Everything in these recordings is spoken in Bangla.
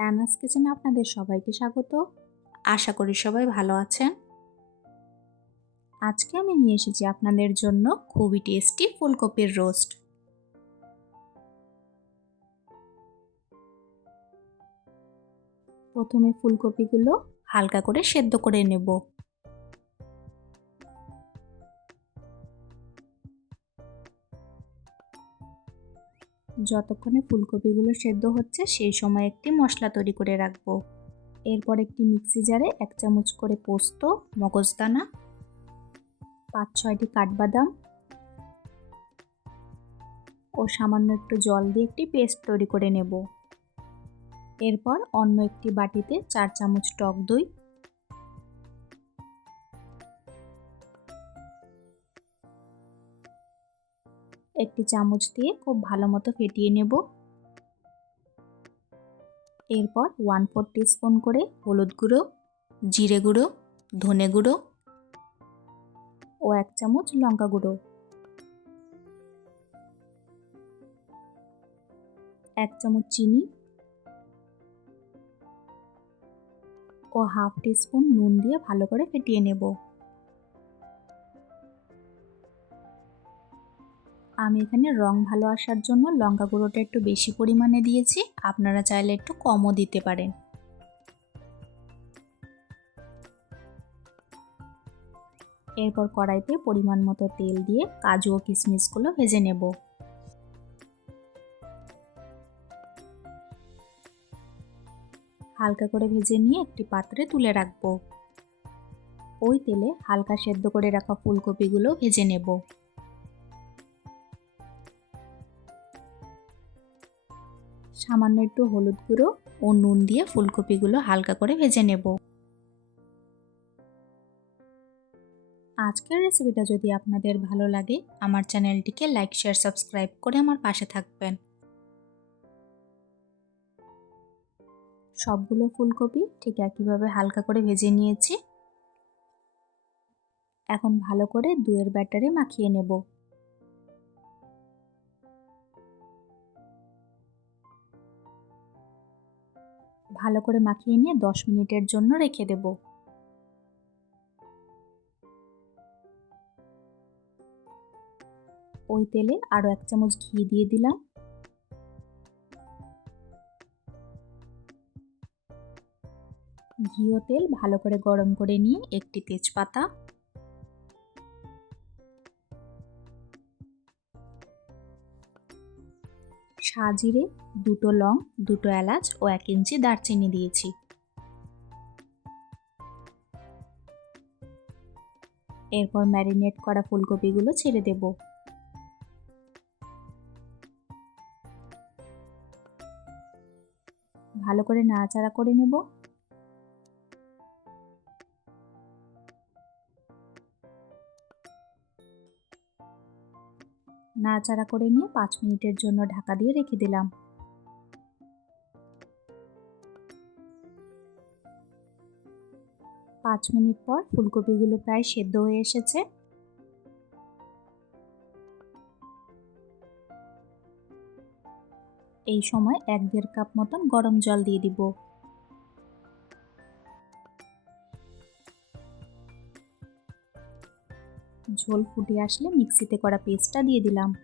অ্যানাস কিচেনে আপনাদের সবাইকে স্বাগত। আশা করি সবাই ভালো আছেন। আজকে আমি নিয়ে এসেছি আপনাদের জন্য খুবই টেস্টি ফুলকপির রোস্ট। প্রথমে ফুলকপিগুলো হালকা করে সেদ্ধ করে নেব। যতক্ষণে ফুলকপিগুলো সেদ্ধ হচ্ছে, সেই সময় একটি মশলা তৈরি করে রাখব। এরপর একটি মিক্সি জারে এক চামচ করে পোস্ত, মগজদানা, পাঁচ ছয়টি কাঠবাদাম ও সামান্য একটু জল দিয়ে একটি পেস্ট তৈরি করে নেব। এরপর অন্য একটি বাটিতে চার চামচ টক দই একটি চামচ দিয়ে খুব ভালো মতো ফেটিয়ে নেব। এরপর ওয়ান ফোর স্পুন করে হলুদ গুঁড়ো, জিরে গুঁড়ো, ধনে গুঁড়ো ও এক চামচ লঙ্কা গুঁড়ো। এক চামচ চিনি ও হাফ টিস্পুন নুন দিয়ে ভালো করে ফেটিয়ে নেব। আমি এখানে রং ভালো আসার জন্য লঙ্কা গুঁড়োটা একটু বেশি পরিমাণে দিয়েছি। আপনারা চাইলে একটু কমও দিতে পারেন। এরপর কড়াইতে পরিমাণ মতো তেল দিয়ে কাজু ও কিশমিশগুলো ভেজে নেব। হালকা করে ভেজে নিয়ে একটি পাত্রে তুলে রাখব। ওই তেলে হালকা সেদ্ধ করে রাখা ফুলকপিগুলো ভেজে নেব। সামান্য একটু হলুদ গুঁড়ো ও নুন দিয়ে ফুলকপিগুলো হালকা করে ভেজে নেব। আজকের রেসিপিটা যদি আপনাদের ভালো লাগে, আমার চ্যানেলটিকে লাইক, শেয়ার, সাবস্ক্রাইব করে আমার পাশে থাকবেন। সবগুলো ফুলকপি ঠিক একইভাবে হালকা করে ভেজে নিয়েছি। এখন ভালো করে দুয়ের ব্যাটারে মাখিয়ে নেব। ভালো করে মাখিয়ে নিয়ে দশ মিনিটের জন্য রেখে দেব। ওই তেলে আরও এক চামচ ঘি দিয়ে দিলাম। ঘিও তেল ভালো করে গরম করে নিয়ে একটি তেজপাতা সাজিরে দুটো লং, দুটো এলাচ ও এক ইঞ্চি দারচিনি দিয়েছি। এরপর ম্যারিনেট করা ফুলকপিগুলো ছেড়ে দেব। ভালো করে নাড়াচাড়া করে নেব। নাড়াচাড়া করে নিয়ে পাঁচ মিনিটের জন্য ঢাকা দিয়ে রেখে দিলাম। পাঁচ মিনিট পর ফুলকপিগুলো প্রায় সেদ্ধ হয়ে এসেছে। এই সময় এক দেড় কাপ মতন গরম জল দিয়ে দিব। ঝোল ফুটে আসলে মিক্সিতে করা পেস্টটা দিয়ে দিলাম।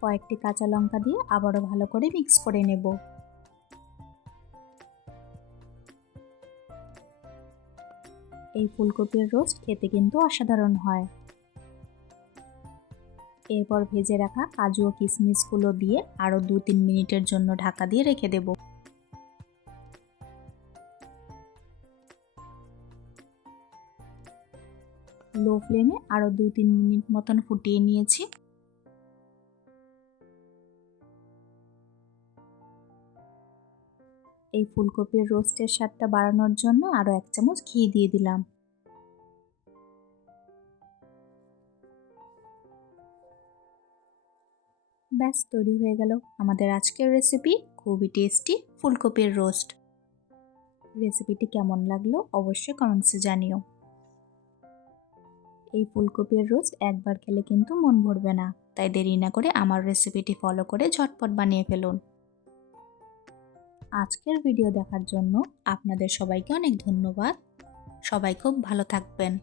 কয়েকটি কাঁচা লঙ্কা দিয়ে আবারও ভালো করে মিক্স করে নেব। এই ফুলকপির রোস্ট খেতে কিন্তু অসাধারণ হয়। এরপর ভেজে রাখা কাজু ও কিশমিশগুলো দিয়ে আরও দু তিন মিনিটের জন্য ঢাকা দিয়ে রেখে দেবো। লো ফ্লেমে আরও দু তিন মিনিট মতন ফুটিয়ে নিয়েছি। এই ফুলকপির রোস্টের স্বাদটা বাড়ানোর জন্য আরও এক চামচ ঘি দিয়ে দিলাম। ব্যাস, তৈরি হয়ে গেল আমাদের আজকের রেসিপি খুবই টেস্টি ফুলকপির রোস্ট রেসিপিটি কেমন লাগল অবশ্যই কমেন্টসে জানিও। এই ফুলকপির রোস্ট একবার খেলে কিন্তু মন ভরবে না। তাই দেরি না করে আমার রেসিপিটি ফলো করে ঝটপট বানিয়ে ফেলুন। আজকের ভিডিও দেখার জন্য আপনাদের সবাইকে অনেক ধন্যবাদ। সবাই খুব ভালো থাকবেন।